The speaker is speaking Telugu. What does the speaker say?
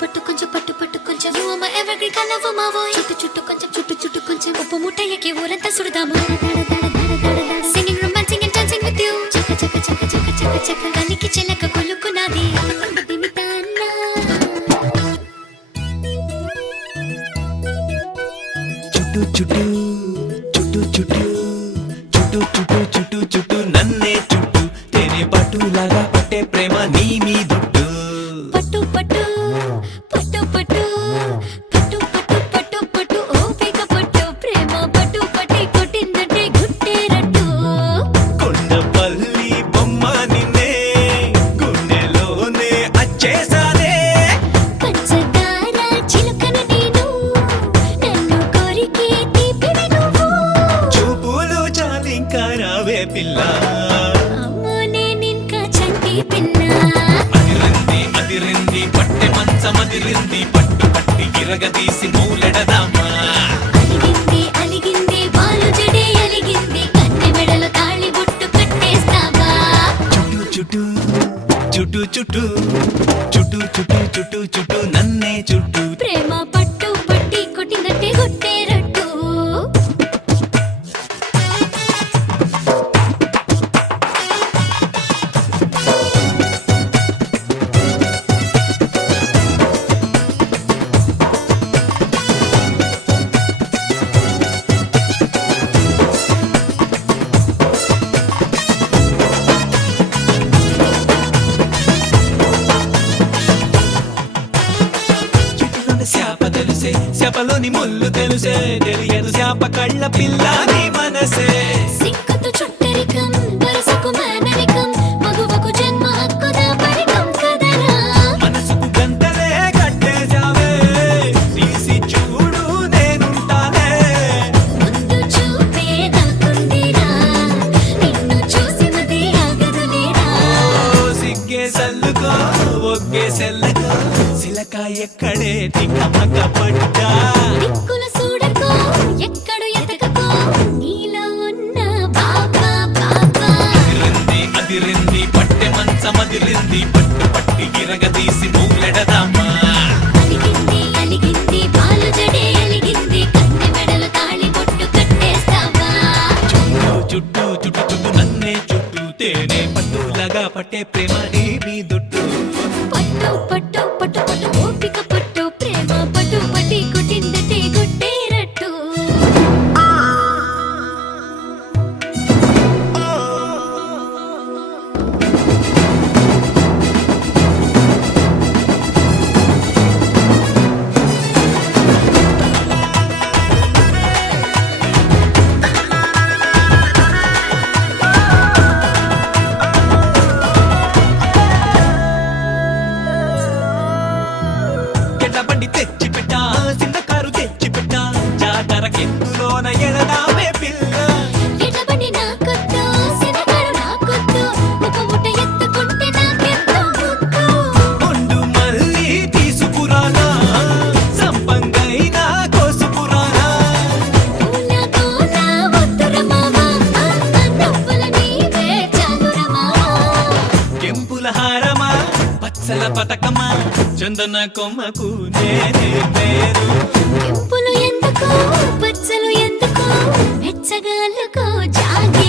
పట్టు కొంచెం పట్టు పట్టు కొంచెం నువ్వు మా ఎవరికి కలవు మావో చుట్టు చుట్టు కొంచెం కొంచెం ఉప్పు ముట్టయ్యకి ఊరంతా సుడదాము singing romancing and dancing with you చక చక చక చక చక చక గాలికి చిలక కొలుకునాది దిమితాన్నా చుట్టు చుట్టు చుట్టు చుట్టు చుట్టు చుట్టు చుట్టు చుట్టు నన్నే చుట్టు తేనే పట్టులాగా పట్టే ప్రేమ నీ మీదొట్టు పట్టు పట్టు పట్టు పట్టు పట్టు పట్టు పట్టు పట్టు ఓపిక పట్టు ప్రేమ పట్టు పట్టి కొట్టిందంటే గుట్టేరట్టు కొండపల్లి బొమ్మ నిన్నే గుండెలోనే అచ్చేసానే పంచదార చిలుకన నేను నన్ను కోరికే తీపివి నువ్వు చూపులు చాలింకా రావే పిల్ల అమ్మో నేనింకా చంటి పిల్ల అదిరింది పట్టె మంచమదిరింది పట్టు పట్టి గిరగదీసి మూలెడదామా అలిగింది అలిగింది బాలు జడే అలిగింది కన్నె మెడలో తాళి బొట్టు కట్టేస్తావా చుట్టు చుట్టు చుట్టు చుట్టు చుట్టు చుట్టు చుట్టు నన్నే చుట్టు ప్రేమ పట్టు పట్టి కొట్టినట్టే కొట్టేరట్టు చుట్టులోని శాప తెలుసే శాపలోని ముళ్ళు తెలుసే తెలియదు శాప కళ్ళ పిల్ల నీ మనసే సిక్కుతు చుట్టరికం వరసకు మేనరికం మగువకు జన్మ హక్కుదా పరికం కదరా మనసుకు గంటలే కట్టేశావే తీసి చూడు నేనుంటానే ముందు చూపే దాకుందిరా నిన్ను చూసి మది ఆగదులేరా ఓ సిగ్గే సల్లుకో ఒగ్గే సెల్లుకో సిలక ఎక్కడే తికమక పడ్డా దిక్కులు చూడకో ఎక్కడు ఎతకకో నీలో ఉన్న బాబా బాబా అదిరింది పట్టె మంచమదిరింది పట్టు పట్టి గిరగదీసి మూలెడదామా అలిగింది బాలు జడే అలిగింది కన్నె మెడలో తాళి బొట్టు కట్టేస్తావా చుట్టూ చుట్టు చుట్టు నన్నే చుట్టూ తేనే పట్టులాగా పట్టే ప్రేమ నీ మీదొట్టు పట్టు పట్టు పట్టు పట్టు ఓపిక పట్టు ప్రేమ పట్టు పట్టి కొట్టిందటే కొట్టేరట్టు ఎడ్ల బండి తెచ్చి పెట్టా చిన్న కారు తెచ్చి పెట్టా జాతరకెత్తులోన ఎడదామే పిల్ల ఎడబడి నాకొద్దు సినగారు నాకొద్దు ఒక ముట్ట ఎత్తుకుంటే నాకెంతో ముద్దు కొండు మళ్ళీ తీసుకురానా సంపంగైనా కోసుకురానా పూల గోల వద్దుర మావా నవ్వుల నీవే చాలుర మావా కెంపుల హారమా పచ్చల పతకమా చందన కొమ్మకు నేనే పేరు చెప్పులు ఎందుకు పచ్చలు ఎందుకు వెచ్చగాళ్ళకు జాగే